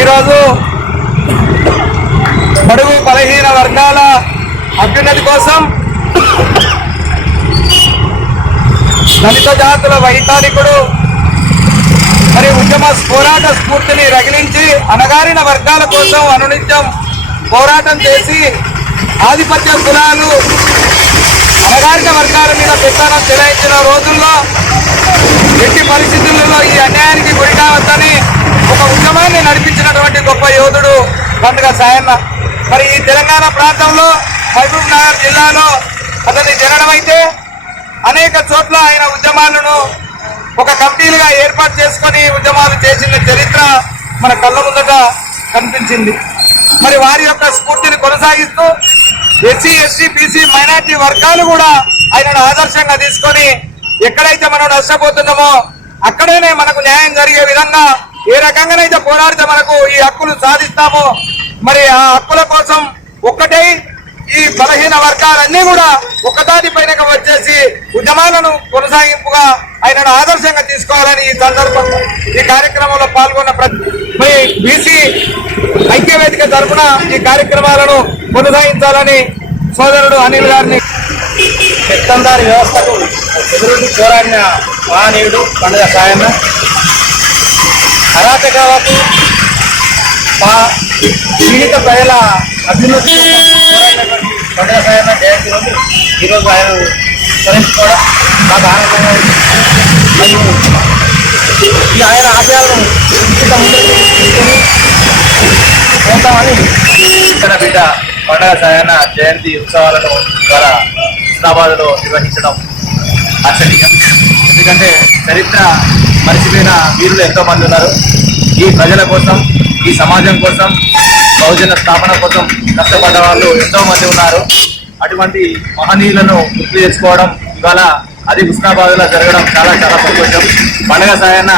ఈరోజు బడుగు బలహీన వర్గాల అభ్యున్నతి కోసం దళిత జాతుల వైతాళికుడు మరి ఉద్యమ పోరాట స్ఫూర్తిని రగిలించి అణగారిన వర్గాల కోసం అనునిత్యం పోరాటం చేసి ఆధిపత్య కులాలు అణగారిన వర్గాల మీద పెత్తనం చెలాయించిన రోజుల్లో ఎట్టి పరిస్థితులలో ఈ అన్యాయానికి గురి కావద్దని ఒక ఉద్యమాన్ని నడిపించినటువంటి గొప్ప యోధుడు పండుగ సాయన్న. మరి ఈ తెలంగాణ ప్రాంతంలో మహబూబ్ నగర్ జిల్లాలో అతని జననం అయితే అనేక చోట్ల ఆయన ఉద్యమాలను ఒక కమిటీలుగా ఏర్పాటు చేసుకొని ఉద్యమాలు చేసిన చరిత్ర మన కళ్ళ ముందట కనిపించింది. మరి వారి యొక్క స్ఫూర్తిని కొనసాగిస్తూ ఎస్సీ ఎస్టీ బీసీ మైనార్టీ వర్గాలు కూడా ఆయనను ఆదర్శంగా తీసుకొని ఎక్కడైతే మనం నష్టపోతున్నామో అక్కడనే మనకు న్యాయం జరిగే విధంగా ఏ రకంగానైతే పోరాడితే మనకు ఈ హక్కులు సాధిస్తామో మరి ఆ హక్కుల కోసం ఒక్కటై ఈ బలహీన వర్గాలన్నీ కూడా ఒక్కదానిపైన వచ్చేసి ఉద్యమాలను కొనసాగింపుగా ఆయనను ఆదర్శంగా తీసుకోవాలని ఈ సందర్భంగా ఈ కార్యక్రమంలో పాల్గొన్న మరి బీసీ ఐక్యవేదిక తరఫున ఈ కార్యక్రమాలను కొనసాగించాలని సోదరుడు అనిల్ గారిని పెత్తందారి వ్యవస్థకు ఎదురుండి పోరాడిన మహనీయుడు పండుగ సాయన్న. అరాచకాలకు పీడిత ప్రజల అభ్యున్నతి పోరాడినటువంటి పండుగ సాయన్న జయంతి రోజు ఈరోజు ఆయన స్మరించుకోవడం నాకు ఆనందంగా ఉంది. మరియు ఈ ఆయన ఆశయాలను ఇంత ముందుకు తీసుకొని పోతామని ఇతర బిడ్డ పండుగ సాయన్న జయంతి ఉత్సవాలను ద్వారా హుస్నాబాద్లో నిర్వహించడం ఆశ్చర్యం. ఎందుకంటే చరిత్ర మరిచిపోయిన వీరులు ఎంతో మంది ఉన్నారు. ఈ ప్రజల కోసం, ఈ సమాజం కోసం, బహుజన స్థాపన కోసం కష్టపడ్డ వాళ్ళు ఎంతో మంది ఉన్నారు. అటువంటి మహనీయులను గుర్తు చేసుకోవడం ఇవాళ అది హుస్నాబాద్లో జరగడం చాలా చాలా సంతోషం. పండుగ సాయన్న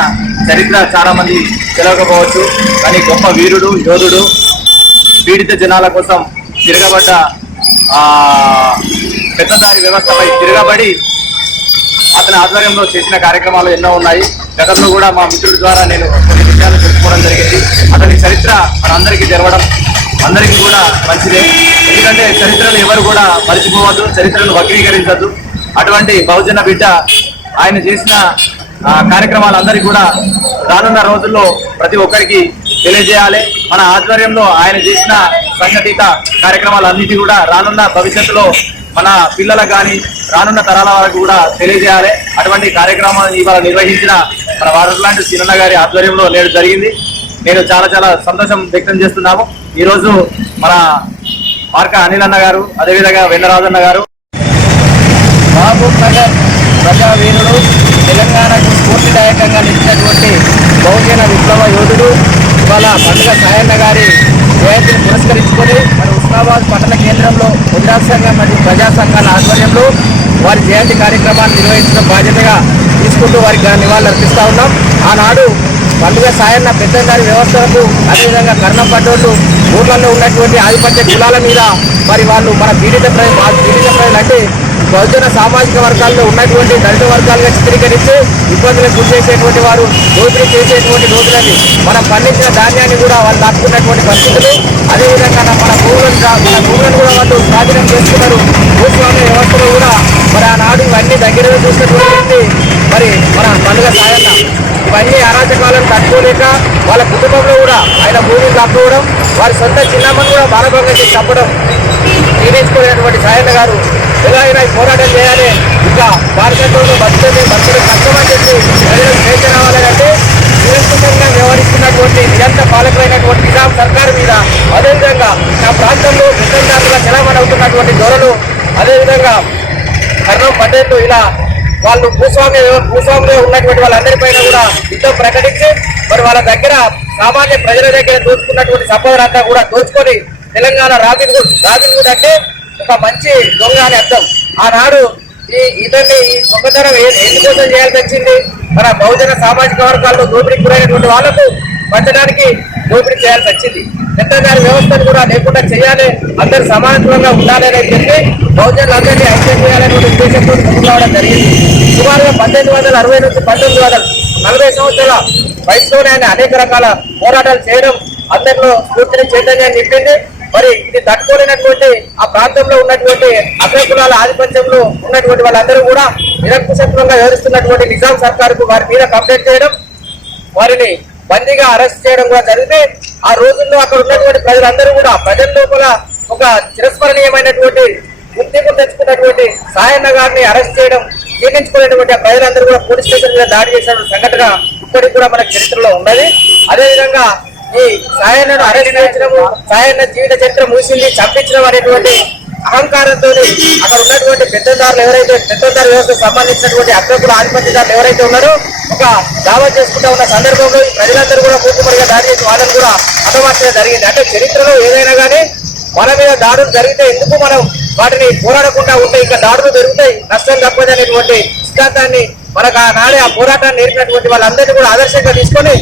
చరిత్ర చాలా మంది తెలియకపోవచ్చు, కానీ గొప్ప వీరుడు, యోధుడు, పీడిత జనాల కోసం తిరగబడ్డ పెద్దదారి వ్యవస్థపై తిరగబడి అతని ఆధ్వర్యంలో చేసిన కార్యక్రమాలు ఎన్నో ఉన్నాయి. గతంలో కూడా మా మిత్రుడి ద్వారా నేను కొన్ని విషయాలు తెలుసుకోవడం జరిగింది. అతని చరిత్ర మనందరికీ జరగడం అందరికీ కూడా మంచిదే. ఎందుకంటే చరిత్రను ఎవరు కూడా మర్చిపోవద్దు, చరిత్రను వక్రీకరించద్దు. అటువంటి బహుజన బిడ్డ ఆయన చేసిన కార్యక్రమాలందరికీ కూడా రానున్న రోజుల్లో ప్రతి ఒక్కరికి తెలియజేయాలి. మన ఆధ్వర్యంలో ఆయన చేసిన సంఘటిత కార్యక్రమాలన్నిటి కూడా రానున్న భవిష్యత్తులో మన పిల్లలకు కానీ రానున్న తరాల వరకు కూడా తెలియజేయాలి. అటువంటి కార్యక్రమాన్ని ఇవాళ నిర్వహించిన మన వారలాంటి సీనన్న గారి ఆధ్వర్యంలో నేడు జరిగింది. నేను చాలా చాలా సంతోషం వ్యక్తం చేస్తున్నాము. ఈరోజు మన మార్క అనిల్ అన్న గారు, అదేవిధంగా వెన్నరాజన్న గారు, మహబూబ్ నగర్ ప్రజావీరుడు, తెలంగాణకు స్ఫూర్తిదాయకంగా నిలిచినటువంటి బహుజన విప్లవ యోధుడు ఇవాళ పండుగ సాయన్న గారి జయంతిని పురస్కరించుకొని మన హుస్నాబాద్ పట్టణ కేంద్రంలో ప్రజా సంఘం మరియు ప్రజా సంఘాల ఆధ్వర్యంలో వారి జయంతి కార్యక్రమాన్ని నిర్వహించడం బాధ్యతగా తీసుకుంటూ వారికి నివాళులు అర్పిస్తూ ఉన్నాం. ఆనాడు పండుగ సాయన్న పెద్దందారి వ్యవస్థలకు, అదేవిధంగా కర్ణం పట్టోళ్ళు ఊర్లలో ఉన్నటువంటి ఆధిపత్య కులాల మీద మరి వాళ్ళు మన పీడిత ప్రజలు అంటే బహుజన సామాజిక వర్గాల్లో ఉన్నటువంటి దళిత వర్గాలుగా చిత్రీకరించి ఇబ్బందులకు గురి చేసేటువంటి వారు, దోపిడీ చేసేటువంటి రోజులని మనం పండించిన ధాన్యాన్ని కూడా వాళ్ళు దాచుకున్నటువంటి పరిస్థితులు, అదేవిధంగా మన భూములను కూడా వాళ్ళు స్వాధీనం చేసుకున్నారు. భూస్వామ్య వ్యవస్థలో కూడా మరి ఆనాడు ఇవన్నీ దగ్గరగా చూసినటువంటి మరి మన పండుగ సాయన్న ఇవన్నీ అరాచకాలను తట్టుకోలేక వాళ్ళ కుటుంబంలో కూడా ఆయన భూమిని తప్పుకోవడం, వారి సొంత చిన్నమ్మను కూడా మానభంగం చేసి తప్పడం తీర్చుకునేటువంటి సాయన్న గారు ఎలా అయినా పోరాటం చేయాలి, ఇంకా భారతదేశంలో బతుకుతుంది కష్టమని చెప్పి ప్రజలకు స్వేచ్ఛ రావాలంటే నిరంకుశంగా వ్యవహరిస్తున్నటువంటి నిరంతర పాలకులైనటువంటి నిజాం సర్కారు మీద, అదేవిధంగా నా ప్రాంతంలో పెద్దందారులుగా చలామణి అవుతున్నటువంటి దొరలు, అదేవిధంగా కర్ణం పటేళ్లు ఇలా వాళ్ళు భూస్వాములు ఉన్నటువంటి వాళ్ళందరిపైన కూడా యుద్ధం ప్రకటించి మరి వాళ్ళ దగ్గర సామాన్య ప్రజల దగ్గర దోచుకున్నటువంటి సంపదనంతా కూడా దోచుకొని తెలంగాణ రాబిన్ హుడ్ అంటే ఒక మంచి దొంగ అని అర్థం. ఆనాడు ఈ దొంగతనం ఎందుకోసం చేయాల్సి వచ్చింది? మన బహుజన సామాజిక వర్గాల్లో దోపిడీకి గురైనటువంటి వాళ్లకు పంచడానికి దోపిడీ చేయాల్సి వచ్చింది. పెద్దదారి వ్యవస్థను కూడా లేకుండా చేయాలి, అందరు సమానంగా ఉండాలి అనేది చెప్పి బహుజనులందరినీ ఐక్యం చేయాలనే ఉద్దేశంతో ముందుకు రావడం జరిగింది. సుమారుగా 1860 నుంచి 1940 సంవత్సరాల వయసులోనే ఆయన అనేక రకాల పోరాటాలు చేయడం, అందరిలో స్ఫూర్తిని చైతన్యాన్ని నింపింది. మరి ఇది తట్టుకోలేనటువంటి ఆ ప్రాంతంలో ఉన్నటువంటి అగ్రకులాల ఆధిపత్యంలో ఉన్నటువంటి వాళ్ళందరూ కూడా నిరంకుశత్వంగా వ్యవహరిస్తున్నటువంటి నిజాం సర్కారుకు వారి మీద కంప్లైంట్ చేయడం, వారిని బందీగా అరెస్ట్ చేయడం కూడా జరిగితే ఆ రోజుల్లో అక్కడ ఉన్నటువంటి ప్రజలందరూ కూడా ప్రజల లోపల ఒక చిరస్మరణీయమైనటువంటి గుర్తింపు తెచ్చుకున్నటువంటి సాయన్న గారిని అరెస్ట్ చేయడం జీర్ణించుకునేటువంటి ఆ ప్రజలందరూ కూడా పోలీస్ స్టేషన్ మీద దాడి చేసిన సంఘటన ఇప్పటికి కూడా మన చరిత్రలో ఉన్నది. అదేవిధంగా ఈ సాయన్నను అరెస్ట్ చేయించడము, సాయన్న జీవిత చరిత్ర మూసింది, చంపించడం అనేటువంటి అహంకారంతో అక్కడ ఉన్నటువంటి పెత్తందారులు ఎవరైతే పెత్తందార వ్యవస్థకు సంబంధించినటువంటి అగ్రకుల ఆధిపత్యదారులు ఎవరైతే ఉన్నారో ఒక దావా చేసుకుంటా ఉన్న సందర్భంలో ఈ ప్రజలందరూ కూడా మూకుమ్మడిగా దాడి చేసి వాళ్ళని కూడా హతమార్చడం జరిగింది. అంటే చరిత్రలో ఏదైనా కానీ మన మీద దాడులు జరిగితే ఎందుకు మనం వాటిని పోరాడకుండా ఉంటే ఇంకా దాడులు పెరుగుతాయి, నష్టం తప్పదు అనేటువంటి సిద్ధాంతాన్ని మనకు ఆనాడే ఆ పోరాటాన్ని నేర్పినటువంటి వాళ్ళందరినీ కూడా ఆదర్శంగా తీసుకొని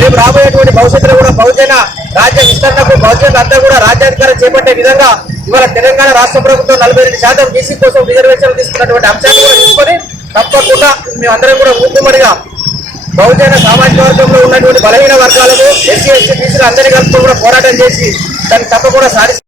రేపు రాబోయేటువంటి భవిష్యత్తులో కూడా బహుజన రాజ్య విస్తరణకు బహుజనులంతా కూడా రాజ్యాధికారం చేపట్టే విధంగా ఇవాళ తెలంగాణ రాష్ట్ర ప్రభుత్వం 42% బీసీ కోసం రిజర్వేషన్లు తీసుకున్నటువంటి అంశాన్ని కూడా తీసుకొని తప్పకుండా మేమందరం కూడా మూకుమ్మడిగా బహుజన సామాజిక వర్గంలో ఉన్నటువంటి బలహీన వర్గాలను ఎస్సీ ఎస్టీ బీసీలు అందరి కలుపుతూ కూడా పోరాటం చేసి దాన్ని తప్పకుండా సాధిస్తాం.